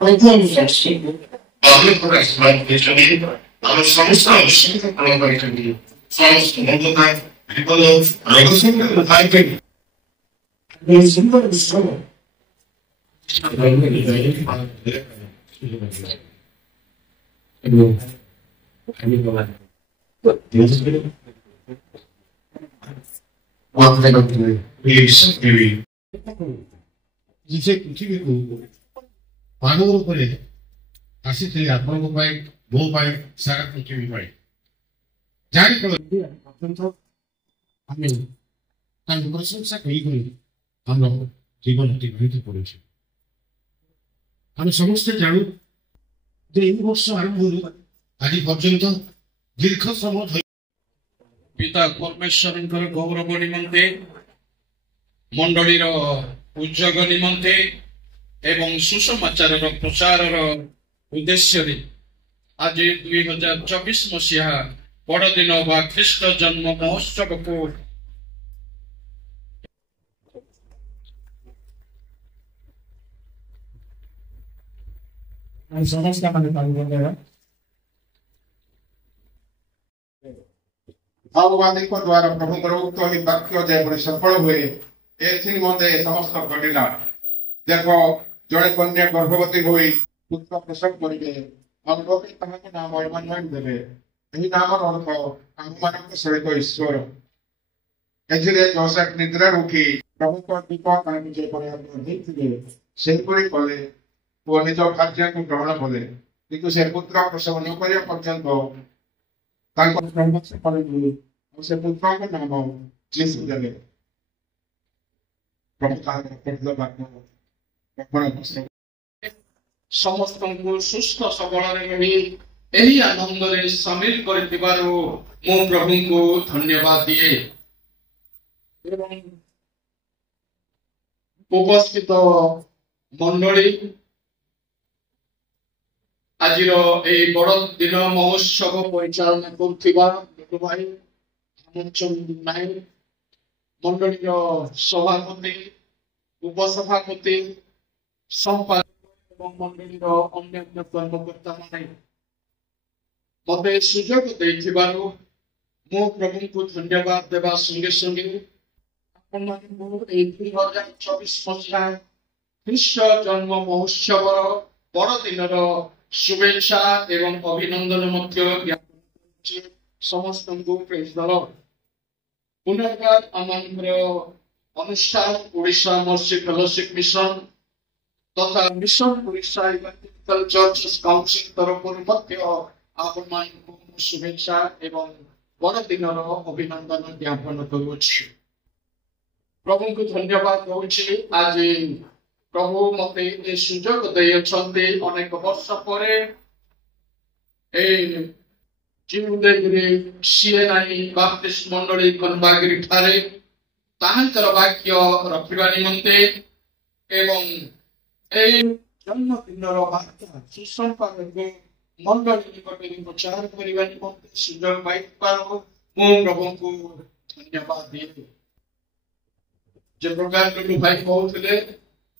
our songs sounds people of I think there's somebody so one thing of the very dice pृथ्वी मानव रूपले ଆସିଥିଲେ ଆପଣଙ୍କ ପାଇଁ ମୋ ପାଇଁ ସାରା ପୃଥିବୀ ପାଇଁ ଜାଣିପାରନ୍ତି ଅତ୍ୟନ୍ତ ଆମେ ତାଙ୍କ ପ୍ରଶଂସା କରିକରି ଆମର ଜୀବନ ଅତିବାହିତ କରୁଛୁ। ଆମେ ସମସ୍ତେ ଜାଣୁ ଯେ ଏହି ବର୍ଷ ଆରମ୍ଭରୁ ଆଜି ପର୍ଯ୍ୟନ୍ତ ଦୀର୍ଘ ସମୟ ଧରି ପିତା ପରମେଶ୍ୱରଙ୍କର ଗୌରବ ନିମନ୍ତେ ମଣ୍ଡଳୀର ଉଦ୍ଯୋଗ ନିମନ୍ତେ ଏବଂ ସୁସମାଚାରର ପ୍ରଚାରର ଉଦ୍ଦେଶ୍ୟରେ ଆଜି 2024 ମସିହା ବଡ଼ଦିନ ବା ଖ୍ରୀଷ୍ଟ ଜନ୍ମ ମହୋତ୍ସବକୁ भाववादीको द्वारा प्रभुଙ୍କର ଉକ୍ତ ଏହି ବାକ୍ୟ ଯେପରି ସଫଳ ହୁଏ ଏଥି ନିମନ୍ତେ ସମସ୍ତ ଘଟିଲା। ଦେଖ ଜଣେ କନ୍ୟା ଗର୍ଭବତୀ ହୋଇ ପୁତ୍ର ପ୍ରସବ କରିବେ ଆଉ ଲୋକେ ତାହାକୁ ନାମ ଇମାନୁଏଲ ଦେବେ। ଏହି ନାମର ଅର୍ଥ ଆମମାନଙ୍କ ସହିତ ଈଶ୍ୱର। ଏଥିରେ ଯୋସେଫ ନିଦ୍ରାରୁ ଉଠି ପ୍ରଭୁଙ୍କ ଦୀପ ତାଙ୍କୁ ଯେପରି ଦେଇଥିଲେ ସେହିପରି କଲେ ଓ ନିଜ କାର୍ଯ୍ୟକୁ ଗ୍ରହଣ କଲେ, କିନ୍ତୁ ସେ ପୁତ୍ର ପ୍ରସବ ନ କରିବା ପର୍ଯ୍ୟନ୍ତ ତାଙ୍କ କରିଥିଲେ ଆଉ ସେ ପୁତ୍ରଙ୍କ ନାମ ଯୀଶୁ ଦେଲେ। ପ୍ରଭୁ ସମସ୍ତଙ୍କୁ ସୁସ୍ଥ ସବଳରେ ରହି ଏହି ଆନନ୍ଦରେ ସାମିଲ କରିଥିବାରୁ ମୁଁ ପ୍ରଭୁଙ୍କୁ ଧନ୍ୟବାଦ ଦିଏ। ଏବଂ ଉପସ୍ଥିତ ମଣ୍ଡଳୀ ଆଜିର ଏହି ବଡ଼ ଦିନ ମହୋତ୍ସବ ପରିଚାଳନା କରୁଥିବା ଭାଇ ନାୟକ, ମଣ୍ଡଳୀର ସଭାପତି, ଉପସଭାପତି, ସମ୍ପାଦକ ଏବଂ ମଣ୍ଡଳୀର ଅନ୍ୟାନ୍ୟ କର୍ମକର୍ତ୍ତାମାନେ ମୋତେ ସୁଯୋଗ ଦେଇଥିବାରୁ ମୁଁ ପ୍ରଭୁଙ୍କୁ ଧନ୍ୟବାଦ ଦେବା ସଙ୍ଗେ ସଙ୍ଗେ ଆପଣମାନଙ୍କୁ ଏହି 2024 ମସିହା ଖ୍ରୀଷ୍ଟ ଜନ୍ମ ମହୋତ୍ସବର ବଡ଼ଦିନର शुभेच्छा एवं अभिनंदन मध्य ज्ञापन करुछि समस्तଙ୍କୁ प्रेज द लॉर्ड। पुनर्बार आमंत्र अनुष्ठान ओडिशा मर्सी फेलोशिप मिशन तथा मिशन ओडिशा इवेंटिकल चर्चेस काउंसिल तरफରୁ ମଧ୍ୟ ଆପଣମାନଙ୍କୁ शुभेच्छा एवं बड़दिनर अभिनंदन ज्ञापन करुछि। प्रभुଙ୍କୁ धन्यवाद दउछि आज प्रभु मते ए सुजोग देयछन्ते अनेक वर्ष परे ए जिउदेगिरि सीएनआई बाप्टिस्ट मंडली कनबागिरि ठारे ताहांकर वाक्य रखिबा निमन्ते एवं ए जन्मदिनर वार्ता सुसंपादक मंडली निकटरे प्रचार करिबा निमन्ते सुजोग पाइबारो मु प्रभुଙ୍କୁ धन्यवाद दिए। जे प्रकार भाई कहउथिले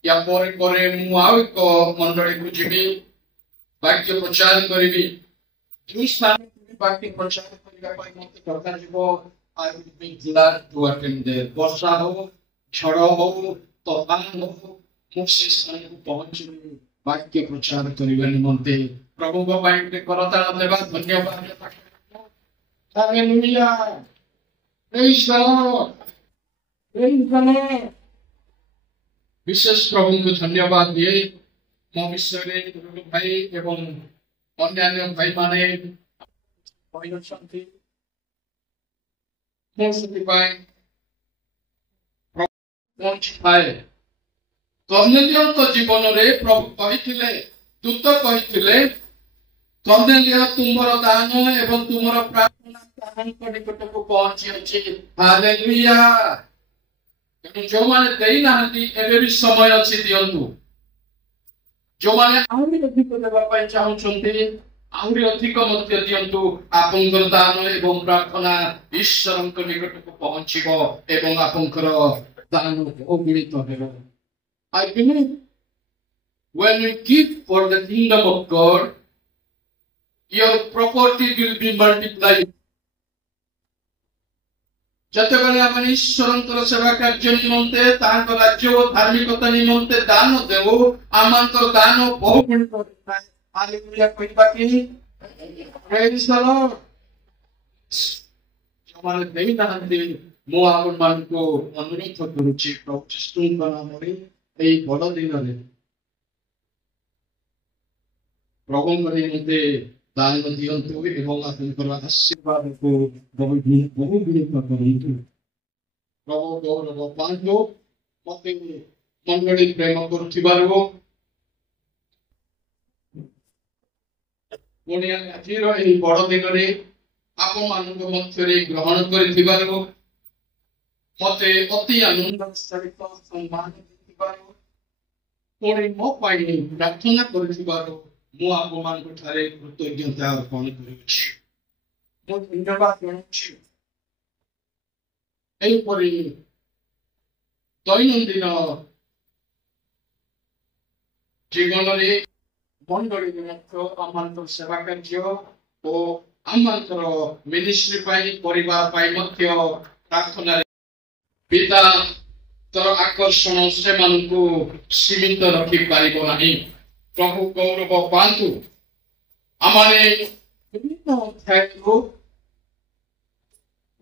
या परे परे मु आउ एक मंडली को जीवी वाक्य प्रचार करिबी जो स्थान वाक्य प्रचार करिबा पई मते दरकार जीवो I will be glad to attend there. वर्षा हो झड़ हो तूफान हो मुसे स्थान को पहुंची वाक्य प्रचार करिबा निमंते प्रभु को पाइटे करताल देबा धन्यवाद। Hallelujah praise the Lord praise the Lord. विशेष प्रभु को धन्यवाद दिए मो विषय भाई एवं अन्य भाई माने जीवन रे प्रभु कहिथिले दूत कहिथिले कर्नेलिय तुमर दान एवं तुमर प्रार्थना ताहांक निकटକୁ पहुंची अछि। हालेलुया। जो माने देई नाहंती एबे भी समय अछि दियंतु। जो माने आउरी अधिक देबा पई चाहुछन्ते आउरी अधिक मध्य दियंतु। आपनकर दान एवं प्रार्थना ईश्वरଙ୍କ निकटକୁ पहुंचिब एवं आपनकर दान अमृत हेबो। I believe when you give for the kingdom of God, your property will be multiplied. ଯେତେବେଳେ ଆମେ ଈଶ୍ୱରଙ୍କର ସେବା କାର୍ଯ୍ୟ ନିମନ୍ତେ ତାଙ୍କ ରାଜ୍ୟ ଓ ଧାର୍ମିକତା ନିମନ୍ତେ ଦାନ ଦେଉ ଆମଙ୍କର ଦାନ ବହୁ ଗୁଣିତ ହୋଇଥାଏ। ହାଲେଲୁୟା କହିବା କି ପ୍ରେଜ୍ ଦ ଲର୍ଡ। ଯେଉଁମାନେ ଦେଇନାହାନ୍ତି ମୁଁ ଆପଣମାନଙ୍କୁ ଅନୁରୋଧ କରୁଛି ପ୍ରଭୁ ଯୀଶୁଙ୍କ ନାମରେ ଏହି ବଡ଼ ଦିନରେ ପ୍ରଭୁଙ୍କ ନିମନ୍ତେ ଦାନ ଦିଅନ୍ତୁ ଏବଂ ଆପଣଙ୍କର ଆଶୀର୍ବାଦକୁ ବହୁ ଗୁଣିତ କରନ୍ତୁ। ପ୍ରଭୁ ଗୌରବ ପାଆନ୍ତୁ। ମୋତେ ମଣ୍ଡଳୀ ପ୍ରେମ କରୁଥିବାରୁ ପୁଣି ଆଜିର ଏହି ବଡ଼ ଦିନରେ ଆପଣମାନଙ୍କ ମଧ୍ୟରେ ଗ୍ରହଣ କରିଥିବାରୁ ମୋତେ ଅତି ଆନନ୍ଦ ସହିତ ସମ୍ମାନ ଦେଇଥିବାରୁ ପୁଣି ମୋ ପାଇଁ ପ୍ରାର୍ଥନା କରିଥିବାରୁ ମୁଁ ଆପଣମାନଙ୍କ ଠାରେ କୃତଜ୍ଞତା ଅର୍ପଣ କରୁଛି। ମୁଁ ଧନ୍ୟବାଦ ଜଣାଉଛି। ଏହିପରି ଦୈନନ୍ଦିନ ଜୀବନରେ ମଣ୍ଡଳୀରେ ମଧ୍ୟ ଆମମାନଙ୍କର ସେବା କାର୍ଯ୍ୟ ଓ ଆମମାନଙ୍କର ମିନିଷ୍ଟ୍ରି ପାଇଁ ପରିବାର ପାଇଁ ମଧ୍ୟ ପ୍ରାର୍ଥନାରେ ପିତାଙ୍କର ଆକର୍ଷଣ ସେମାନଙ୍କୁ ସୀମିତ ରଖିପାରିବ ନାହିଁ। ପ୍ରଭୁ ଗୌରବ ପାଆନ୍ତୁ। ଆମମାନେ ବିଭିନ୍ନ ଅଧ୍ୟାୟରୁ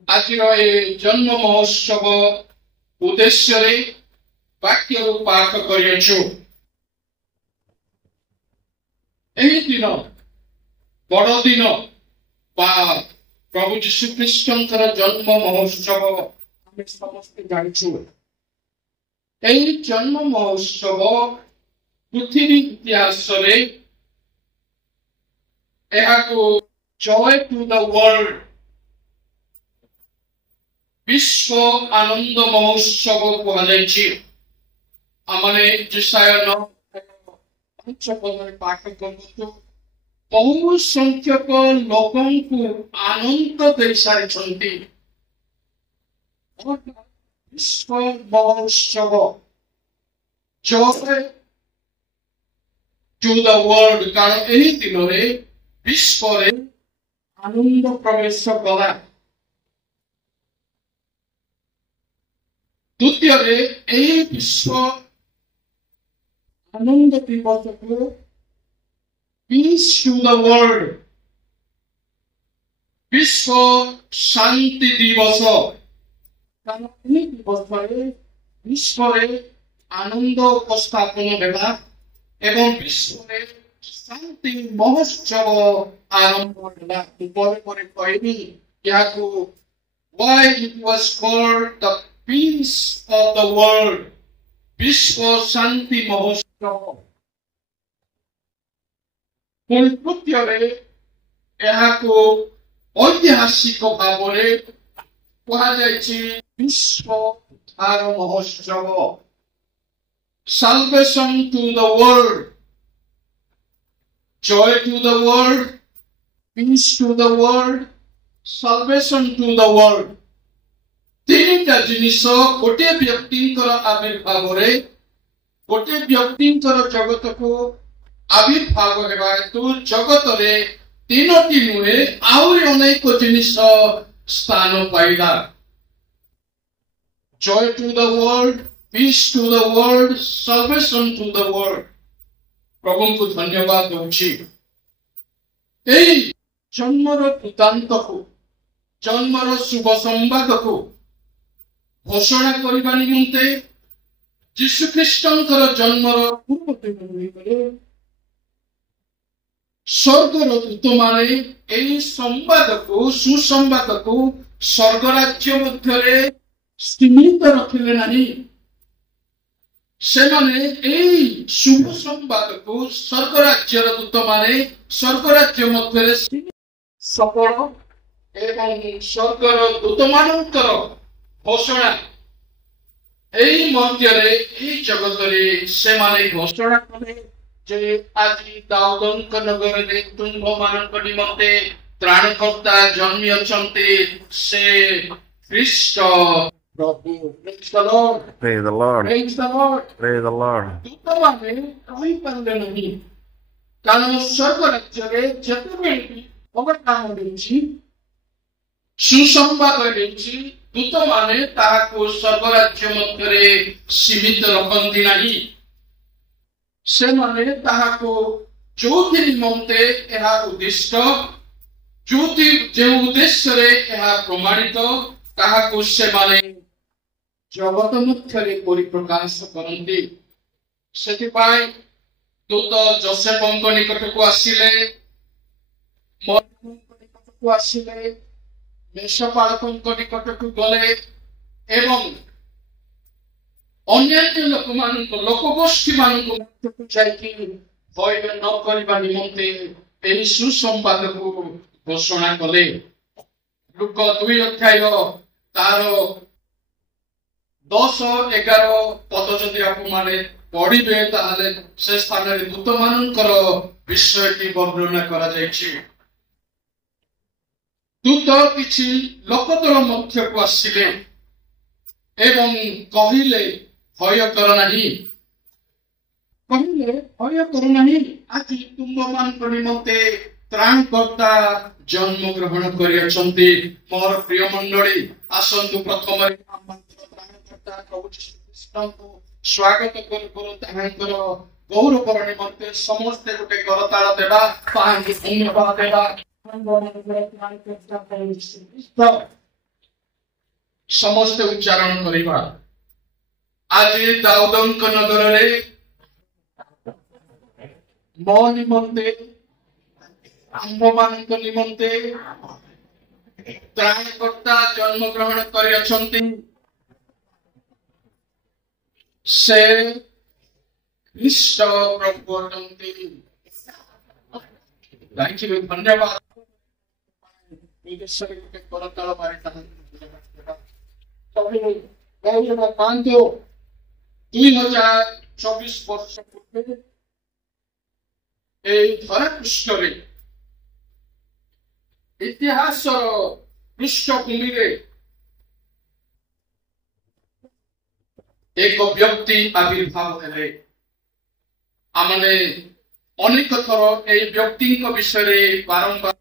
ଆଜିର ଏ ଜନ୍ମ ମହୋତ୍ସବ ଉଦ୍ଦେଶ୍ୟରେ ବାକ୍ୟରୁ ପାଠ କରିଅଛୁ। ଏହି ଦିନ ବଡ଼ ଦିନ ବା ପ୍ରଭୁ ଯୀଶୁଖ୍ରୀଷ୍ଟଙ୍କର ଜନ୍ମ ମହୋତ୍ସବ ଆମେ ସମସ୍ତେ ଜାଣିଛୁ। ଏହି ଜନ୍ମ ମହୋତ୍ସବ ପୃଥିବୀ ଇତିହାସରେ ଏହାକୁ ଜୟ ଟୁ ଦ ୱାର୍ଲଡ ବିଶ୍ୱ ଆନନ୍ଦ ମହୋତ୍ସବ କୁହାଯାଇଛି। ଆମମାନେ ଯେଶାୟା 9:5 ପାଠ କରୁଛୁ। ବହୁ ସଂଖ୍ୟକ ଲୋକଙ୍କୁ ଆନନ୍ଦ ଦେଇସାରିଛନ୍ତି। ବିଶ୍ୱ ମହୋତ୍ସବ ଜୟ to the world, କାରଣ ଏହି ଦିନରେ ବିଶ୍ୱରେ ଆନନ୍ଦ ପ୍ରବେଶ କଲା। ଦ୍ୱିତୀୟରେ ଏହି ବିଶ୍ୱ ଆନନ୍ଦ ଦିବସକୁ peace to the world, ବିଶ୍ୱ ଶାନ୍ତି ଦିବସ, କାରଣ ଏହି ଦିବସରେ ବିଶ୍ୱରେ ଆନନ୍ଦ ଉପସ୍ଥାପନ ହେବା ଏବଂ ବିଶ୍ୱରେ ଶାନ୍ତି ମହୋତ୍ସବ ଆରମ୍ଭ ହେଲା। ପରେ ପରେ କହିବି ଏହାକୁ why it was called the peace of the world, ବିଶ୍ୱ ଶାନ୍ତି ମହୋତ୍ସବ। ପୁଣି ତୃତୀୟରେ ଏହାକୁ ଐତିହାସିକ ଭାବରେ କୁହାଯାଇଛି ବିଶ୍ୱ ଉଦ୍ଧାର ମହୋତ୍ସବ। Salvation to the world, joy to the world, peace to the world, salvation to the world। ତିନିଟା ଜିନିଷ ଗୋଟିଏ ବ୍ୟକ୍ତିଙ୍କର ଆବିର୍ଭାବରେ ଗୋଟିଏ ବ୍ୟକ୍ତିଙ୍କର ଜଗତକୁ ଆବିର୍ଭାବ ହେବା ହେତୁ ଜଗତରେ ତିନୋଟି ନୁହେଁ ଆହୁରି ଅନେକ ଜିନିଷ ସ୍ଥାନ ପାଇଲା। Joy to the world, peace to the world, salvation to the world। ପ୍ରଭୁଙ୍କୁ ଧନ୍ୟବାଦ ଦେଉଛି। ଏହି ଜନ୍ମର ବୃତ୍ତାନ୍ତକୁ ଜନ୍ମର ଶୁଭ ସମ୍ବାଦକୁ ଘୋଷଣା କରିବା ନିମନ୍ତେ ଯୀଶୁଖ୍ରୀଷ୍ଟଙ୍କର ଜନ୍ମର ପୂର୍ବ ଦିନ ଗୁଡ଼ିକରେ ସ୍ୱର୍ଗର ଦୂତମାନେ ଏହି ସମ୍ବାଦକୁ ସୁସମ୍ବାଦକୁ ସ୍ୱର୍ଗ ରାଜ୍ୟ ମଧ୍ୟରେ ସୀମିତ ରଖିଲେ ନାହିଁ। ସେମାନେ ଏହି ଶୁଭ ସମ୍ବାଦକୁ ସ୍ୱର୍ଗ ରାଜ୍ୟର ଦୂତମାନେ ସ୍ୱର୍ଗ ରାଜ୍ୟ ମଧ୍ୟରେ ସଫଳ ଏବଂ ସ୍ୱର୍ଗର ଦୂତମାନଙ୍କର ଘୋଷଣା ଏହି ମଧ୍ୟରେ ଏହି ଜଗତରେ ସେମାନେ ଘୋଷଣା କଲେ ଯେ ଆଜି ଦାଉଦଙ୍କ ନଗରରେ ତୁମ୍ଭମାନଙ୍କ ନିମନ୍ତେ ତ୍ରାଣକର୍ତ୍ତା ଜନ୍ମି ଅଛନ୍ତି। ସେ ଖ୍ରୀଷ୍ଟ Praise the Lord. Praise the Lord. Praise the Lord. Praise the Lord. ଦୂତମାନେ ରହିପାରିଲେ ନାହିଁ କାରଣ ସ୍ୱର୍ଗ ରାଜ୍ୟରେ ଯେତେବେଳେ ବି ଅବତାରଣ ହେଉଛି ସୁସମ୍ବାଦ ହେଉଛି ଦୂତମାନେ ତାହାକୁ ସ୍ୱର୍ଗ ରାଜ୍ୟ ମଧ୍ୟରେ ସୀମିତ ରଖନ୍ତି ନାହିଁ ସେମାନେ ତାହାକୁ ଯୋଉଥି ନିମନ୍ତେ ଏହା ଉଦ୍ଦିଷ୍ଟ ଯେଉଁ ଉଦ୍ଦେଶ୍ୟରେ ଏହା ପ୍ରମାଣିତ ତାହାକୁ ସେମାନେ ଜଗତ ମଧ୍ୟରେ ପରିପ୍ରକାଶ କରନ୍ତି ସେଥିପାଇଁ ଦୂତ ଯୋସେଫଙ୍କ ନିକଟକୁ ଆସିଲେ ନିକଟକୁ ଆସିଲେ ମେଷପାଳକଙ୍କ ନିକଟକୁ ଗଲେ ଏବଂ ଅନ୍ୟାନ୍ୟ ଲୋକଗୋଷ୍ଠୀ ମାନଙ୍କ ମଧ୍ୟକୁ ଯାଇକି ଭୟ ନ କରିବା ନିମନ୍ତେ ଏହି ସୁସମ୍ବାଦକୁ ଘୋଷଣା କଲେ ଲୁକ 2 ଅଧ୍ୟାୟ ତାର 10-11 ପଦ ଯଦି ଆପଣମାନେ ପଢିବେ ତାହେଲେ ସେ ସ୍ଥାନରେ ଦୂତମାନଙ୍କର ବିଷୟଟି ବର୍ଣ୍ଣନା କରାଯାଇଛି ଦୂତ କିଛି ଲୋକଦଳ ମଧ୍ୟକୁ ଆସିଲେ ଏବଂ କହିଲେ ଭୟ କର ନାହିଁ ଆଜି ତୁମମାନଙ୍କ ନିମନ୍ତେ ତ୍ରାଣକର୍ତ୍ତା ଜନ୍ମ ଗ୍ରହଣ କରିଅଛନ୍ତି ମୋର ପ୍ରିୟ ମଣ୍ଡଳୀ ଆସନ୍ତୁ ପ୍ରଥମରେ ତ୍ରାଣକର୍ତ୍ତା ପ୍ରଭୁ ଯୀଶୁ ଖ୍ରୀଷ୍ଟଙ୍କୁ ସ୍ୱାଗତ କରୁ ତାହାଙ୍କର ଗୌରବର ନିମନ୍ତେ ସମସ୍ତେ ଗୋଟେ କରତାଳ ଦେବା ତାହାଙ୍କୁ ଧନ୍ୟବାଦ ଦେବା ସମସ୍ତେ ଉଚ୍ଚାରଣ କରିବା ଆଜି ଦାଉଦଙ୍କ ନଗରରେ ମୋ ନିମନ୍ତେ ଆମ୍ଭମାନଙ୍କ ନିମନ୍ତେ ତ୍ରାଣକର୍ତ୍ତା ଜନ୍ମ ଗ୍ରହଣ କରିଅଛନ୍ତି ସେ ଖ୍ରୀଷ୍ଟ ପ୍ରଭୁ ଅଟନ୍ତି ଧନ୍ୟବାଦ କରତାଳ ମାରି ତାହାଙ୍କୁ 2024 ବର୍ଷ ପୂର୍ବେ এই ধরা পৃষ্ঠরে ইতিহাসর পৃষ্ঠভূমিরে ଏକ ବ୍ୟକ୍ତି ଆବିର୍ଭାବ ହେଲେ ଆମେ ଅନେକ ଥର ଏହି ବ୍ୟକ୍ତିଙ୍କ ବିଷୟରେ ବାରମ୍ବାର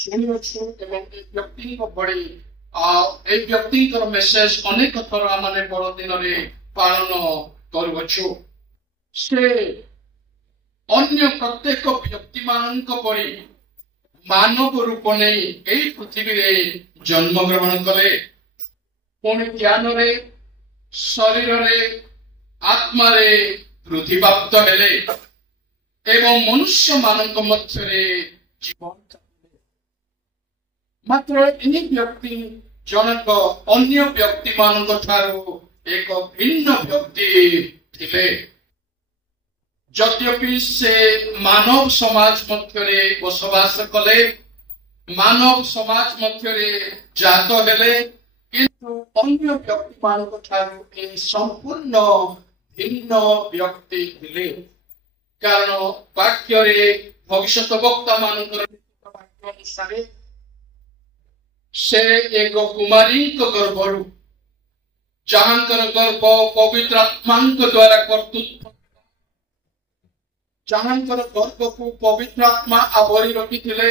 ଶୁଣିଅଛୁ ଏବଂ ଏହି ବ୍ୟକ୍ତିଙ୍କ ଭଳି ଏହି ବ୍ୟକ୍ତିଙ୍କର ମେସେଜ ଅନେକ ଥର ଆମେ ବଡ଼ ଦିନରେ ପାଳନ କରୁଅଛୁ ସେ ଅନ୍ୟ ପ୍ରତ୍ୟେକ ବ୍ୟକ୍ତି ମାନଙ୍କ ପରି ମାନବ ରୂପ ନେଇ ଏହି ପୃଥିବୀରେ ଜନ୍ମଗ୍ରହଣ କଲେ ପୁଣି ଜ୍ଞାନରେ ଶରୀରରେ ଆତ୍ମାରେ ବୃଦ୍ଧିପ୍ରାପ୍ତ ହେଲେ ଏବଂ ମନୁଷ୍ୟମାନଙ୍କ ମଧ୍ୟରେ ଜୀବନ ମାତ୍ର ଏହି ବ୍ୟକ୍ତି ଜଣକ ଅନ୍ୟ ବ୍ୟକ୍ତି ମାନଙ୍କ ଠାରୁ ଏକ ଭିନ୍ନ ବ୍ୟକ୍ତି ଥିଲେ ଯଦ୍ୟପି ସେ ମାନବ ସମାଜ ମଧ୍ୟରେ ବସବାସ କଲେ ମାନବ ସମାଜ ମଧ୍ୟରେ ଜାତ ହେଲେ କିନ୍ତୁ ଅନ୍ୟ ବ୍ୟକ୍ତି ମାନଙ୍କ ଠାରୁ ଏ ସମ୍ପୂର୍ଣ୍ଣ ଭିନ୍ନ ବ୍ୟକ୍ତି ଥିଲେ କାରଣ ବାକ୍ୟରେ ଭବିଷ୍ୟତ ବକ୍ତା ମାନଙ୍କର ବାକ୍ୟ ଅନୁସାରେ ସେ ଏକ କୁମାରୀଙ୍କ ଗର୍ଭରୁ ଯାହାଙ୍କର ଗର୍ଭ ପବିତ୍ର ଆତ୍ମାଙ୍କ ଦ୍ୱାରା କର୍ତ୍ତୃତ୍ୱ ଯାହାଙ୍କର ଗର୍ଭକୁ ପବିତ୍ର ଆତ୍ମା ଆବରି ରଖିଥିଲେ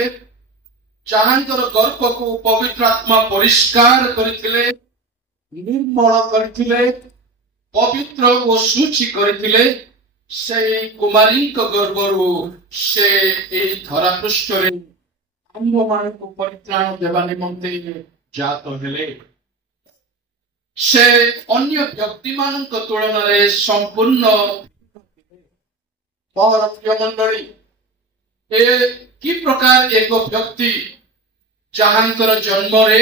ଯାହାଙ୍କର ଗର୍ଭକୁ ପବିତ୍ର ଆତ୍ମା ପରିଷ୍କାର କରିଥିଲେ ନିର୍ମଳ କରିଥିଲେ ପବିତ୍ର ଓ ସୂଚି କରିଥିଲେ ସେହି କୁମାରୀଙ୍କ ଗର୍ଭରୁ ସେ ଏହି ଧରା ପୃଷ୍ଠରେ ଆମ୍ଭମାନଙ୍କୁ ପରିତ୍ରାଣ ଦେବା ନିମନ୍ତେ ଜାତ ହେଲେ ସେ ଅନ୍ୟ ବ୍ୟକ୍ତିମାନଙ୍କ ତୁଳନାରେ ସମ୍ପୂର୍ଣ୍ଣ ମଣ୍ଡଳୀ ଏ କି ପ୍ରକାର ଏକ ବ୍ୟକ୍ତି ଯାହାଙ୍କର ଜନ୍ମରେ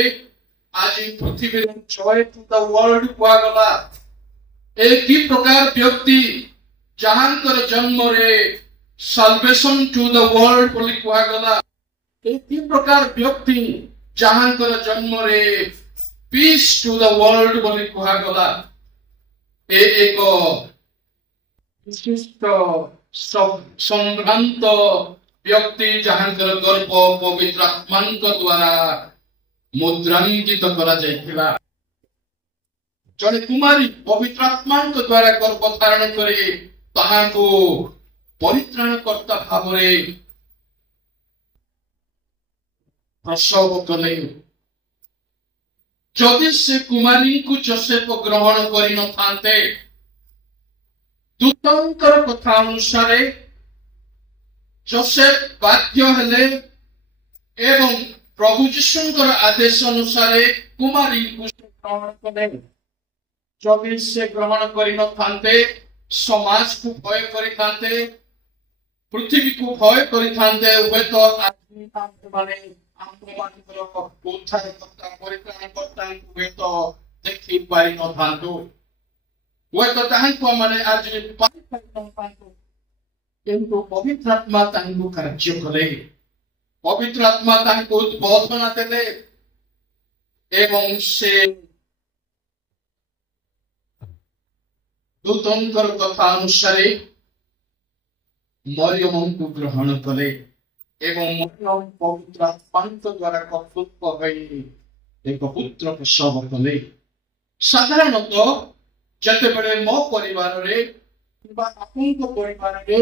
ଆଜି ପୃଥିବୀରେ ଜୟ ଟୁ ଦ ୱାର୍ଲଡ କୁହାଗଲା ଏ କି ପ୍ରକାର ବ୍ୟକ୍ତି ଯାହାଙ୍କର ଜନ୍ମରେ ସାଲଭେସନ ଟୁ ଦ ୱାର୍ଲଡ ବୋଲି କୁହାଗଲା ଏ କି ପ୍ରକାର ବ୍ୟକ୍ତି ଯାହାଙ୍କର ଜନ୍ମରେ ପିସ୍ ଟୁ ଦ ୱାର୍ଲଡ ବୋଲି କୁହାଗଲା ଏ ଏକ ବିଶିଷ୍ଟ ସମ୍ଭ୍ରାନ୍ତ ବ୍ୟକ୍ତି ଯାହାଙ୍କର ଗର୍ଭ ପବିତ୍ର ଆତ୍ମାଙ୍କ ଦ୍ୱାରା ମୁଦ୍ରାଙ୍କିତ କରାଯାଇଥିଲା ଜଣେ କୁମାରୀ ପବିତ୍ର ଆତ୍ମାଙ୍କ ଦ୍ୱାରା ଗର୍ଭ ଧାରଣ କରି ତାହାଙ୍କୁ ପରିତ୍ରାଣକର୍ତ୍ତା ଭାବରେ ପ୍ରସବ କଲେ। ଯଦି ସେ କୁମାରୀଙ୍କୁ ଯୋସେଫ ଗ୍ରହଣ କରିନଥାନ୍ତେ, ଦୂତଙ୍କର କଥା ଅନୁସାରେ ଯୋସେଫ ବାଧ୍ୟ ହେଲେ ଏବଂ ପ୍ରଭୁ ଯୀଶୁଙ୍କର ଆଦେଶ ଅନୁସାରେ କୁମାରୀଙ୍କୁ ଗ୍ରହଣ କଲେ। ଯଦି ସେ ଗ୍ରହଣ କରିନଥାନ୍ତେ, ସମାଜକୁ ଭୟ କରିଥାନ୍ତେ, ପୃଥିବୀକୁ ଭୟ କରିଥାନ୍ତେ, ହୁଏତ ଆମ୍ଭେମାନେ ଆମ୍ଭମାନଙ୍କର ଉଦ୍ଧାରକର୍ତ୍ତା ପରିତ୍ରାଣକର୍ତ୍ତାଙ୍କୁ ହୁଏତ ଦେଖି ପାରିନଥାନ୍ତୁ, ହୁଏତ ତାହାଙ୍କୁ ଆମେ ଆଜି ପାଇପାରିନଥାନ୍ତୁ। କିନ୍ତୁ ପବିତ୍ର ଆତ୍ମା ତାଙ୍କୁ କାର୍ଯ୍ୟ କଲେ, ପବିତ୍ର ଆତ୍ମା ତାଙ୍କୁ ଉଦ୍ବୋଧନା ଦେଲେ ଏବଂ ସେ ଦୂତଙ୍କର କଥା ଅନୁସାରେ ମରିୟମଙ୍କୁ ଗ୍ରହଣ କଲେ ଏବଂ ମରିୟମ ପବିତ୍ର ଆତ୍ମାଙ୍କ ଦ୍ୱାରା କର୍ତ୍ତୃତ୍ୱ ହୋଇ ଏକ ପୁତ୍ର ପ୍ରସବ କଲେ। ସାଧାରଣତଃ ଯେତେବେଳେ ମୋ ପରିବାରରେ କିମ୍ବା ଆପଣଙ୍କ ପରିବାରରେ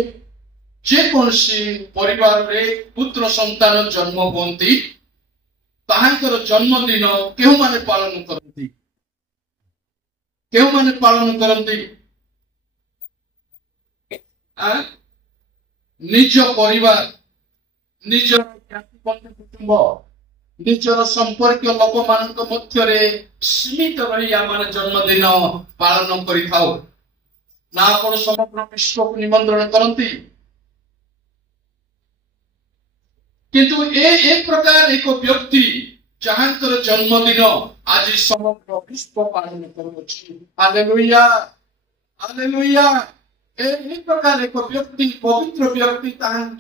ଯେକୌଣସି ପରିବାରରେ ପୁତ୍ର ସନ୍ତାନ ଜନ୍ମ ହୁଅନ୍ତି, ତାହାଙ୍କର ଜନ୍ମଦିନ କେଉଁମାନେ ପାଳନ କରନ୍ତି? କେଉଁମାନେ ପାଳନ କରନ୍ତି? ନିଜ ପରିବାର, ନିଜର କୁଟୁମ୍ବ, ନିଜର ସମ୍ପର୍କୀୟ ଲୋକମାନଙ୍କ ମଧ୍ୟରେ ସୀମିତ ରହି ଆମେ ଜନ୍ମଦିନ ପାଳନ କରିଥାଉ। ନା ଆପଣ ସମଗ୍ର ବିଶ୍ୱକୁ ନିମନ୍ତ୍ରଣ କରନ୍ତି? କିନ୍ତୁ ଏ ପ୍ରକାର ଏକ ବ୍ୟକ୍ତି ଯାହାଙ୍କର ଜନ୍ମଦିନ ଆଜି ସମଗ୍ର ବିଶ୍ୱ ପାଳନ କରୁଅଛି। Hallelujah, hallelujah. ଏହି ପ୍ରକାର ଏକ ବ୍ୟକ୍ତି, ପବିତ୍ର ବ୍ୟକ୍ତି,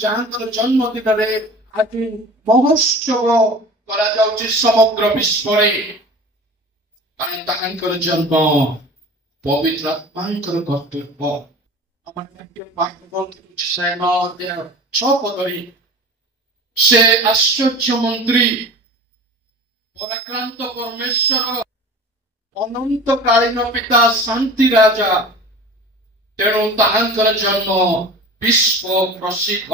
ଯାହାଙ୍କର ଜନ୍ମଦିନରେ ଆଜି ମହୋତ୍ସବ କରାଯାଉଛି ସମଗ୍ର ବିଶ୍ୱରେ। କାରଣ ତାହାଙ୍କର ଜନ୍ମ ପବିତ୍ର ଆତ୍ମାଙ୍କର କର୍ତ୍ତୃତ୍ୱ। ସେ ଆଶ୍ଚର୍ଯ୍ୟ ମନ୍ତ୍ରୀ, ପରାକ୍ରାନ୍ତ ପରମେଶ୍ୱର, ଅନନ୍ତକାଳୀନ ପିତା, ଶାନ୍ତି ରାଜା। ତେଣୁ ତାହାଙ୍କର ଜନ୍ମ ବିଶ୍ୱ ପ୍ରସିଦ୍ଧ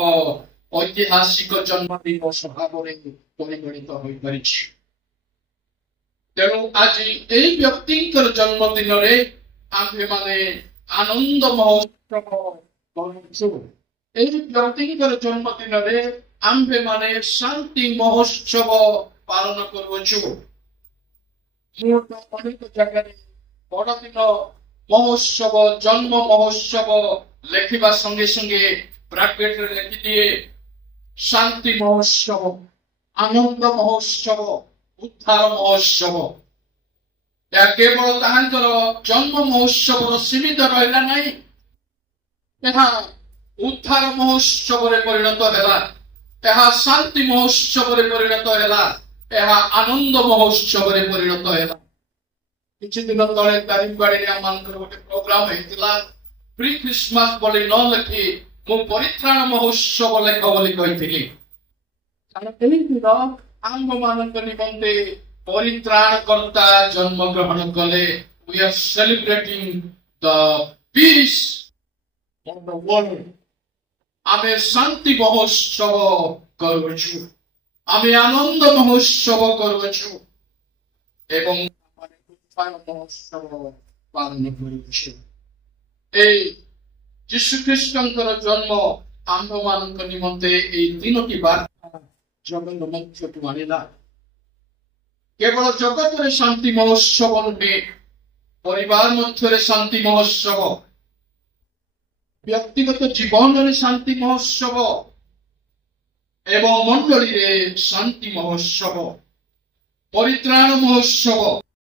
ଐତିହାସିକ ଜନ୍ମଦିନ ଭାବରେ ପରିଗଣିତ ହୋଇପାରିଛି। ତେଣୁ ଆଜି ଏହି ବ୍ୟକ୍ତିଙ୍କର ଜନ୍ମଦିନରେ ଆମ୍ଭେମାନେ ଆନନ୍ଦ ମହୋତ୍ସବ କରୁଛୁ। ଏହି ବ୍ୟକ୍ତିଙ୍କର ଜନ୍ମଦିନରେ ଆମ୍ଭେମାନେ ଶାନ୍ତି ମହୋତ୍ସବ ପାଳନ କରୁଅଛୁ। ଅନେକ ଜାଗାରେ ବଡ଼ଦିନ ମହୋତ୍ସବ, ଜନ୍ମ ମହୋତ୍ସବ ଲେଖିବା ସଙ୍ଗେ ସଙ୍ଗେ ବ୍ରାକେଟରେ ଲେଖିଦିଏ ଶାନ୍ତି ମହୋତ୍ସବ, ଆନନ୍ଦ ମହୋତ୍ସବ, ଉଦ୍ଧାର ମହୋତ୍ସବ। ଏହା କେବଳ ତାହାଙ୍କର ଜନ୍ମ ମହୋତ୍ସବର ସୀମିତ ରହିଲା ନାହିଁ, ଏହା ଉଦ୍ଧାର ମହୋତ୍ସବରେ ପରିଣତ ହେଲା, ଏହା ଶାନ୍ତି ମହୋତ୍ସବରେ ପରିଣତ ହେଲା, ଏହା ଆନନ୍ଦ ମହୋତ୍ସବରେ ପରିଣତ ହେଲା। କିଛି ଦିନ ତଳେ ଦାରିଙ୍ଗବାଡିରେ ଆମମାନଙ୍କର ଗୋଟେ ପ୍ରୋଗ୍ରାମ ହେଇଥିଲା। ପ୍ରି ଖ୍ରୀଷ୍ଟମାସ ବୋଲି ନ ଲେଖି ମୁଁ ପରିତ୍ରାଣ ମହୋତ୍ସବ ଲେଖ ବୋଲି କହିଥିଲି। କାରଣ ଏହି ଦିନ ଆମ୍ଭମାନଙ୍କ ନିମନ୍ତେ ପରିତ୍ରାଣକର୍ତ୍ତା ଜନ୍ମ ଗ୍ରହଣ କଲେ। We are celebrating the peace of the world. ଆମେ ଶାନ୍ତି ମହୋତ୍ସବ କରୁଅଛୁ, ଆମେ ଆନନ୍ଦ ମହୋତ୍ସବ କରୁଅଛୁ ଏବଂ ମହୋତ୍ସବ ପାଳନ କରୁଛୁ। এই ଯୀଶୁ ଖ୍ରୀଷ୍ଟଙ୍କର ଜନ୍ମ ଆମ୍ଭମାନଙ୍କ ନିମନ୍ତେ ଏହି ତିନୋଟି ବାର୍ତ୍ତା ଜଗତ ମଧ୍ୟକୁ ଆଣିଲା। କେବଳ ଜଗତରେ ଶାନ୍ତି ମହୋତ୍ସବ ନୁହେଁ, ପରିବାର ମଧ୍ୟରେ ଶାନ୍ତି ମହୋତ୍ସବ, ବ୍ୟକ୍ତିଗତ ଜୀବନରେ ଶାନ୍ତି ମହୋତ୍ସବ ଏବଂ ମଣ୍ଡଳୀରେ ଶାନ୍ତି ମହୋତ୍ସବ, ପରିତ୍ରାଣ ମହୋତ୍ସବ।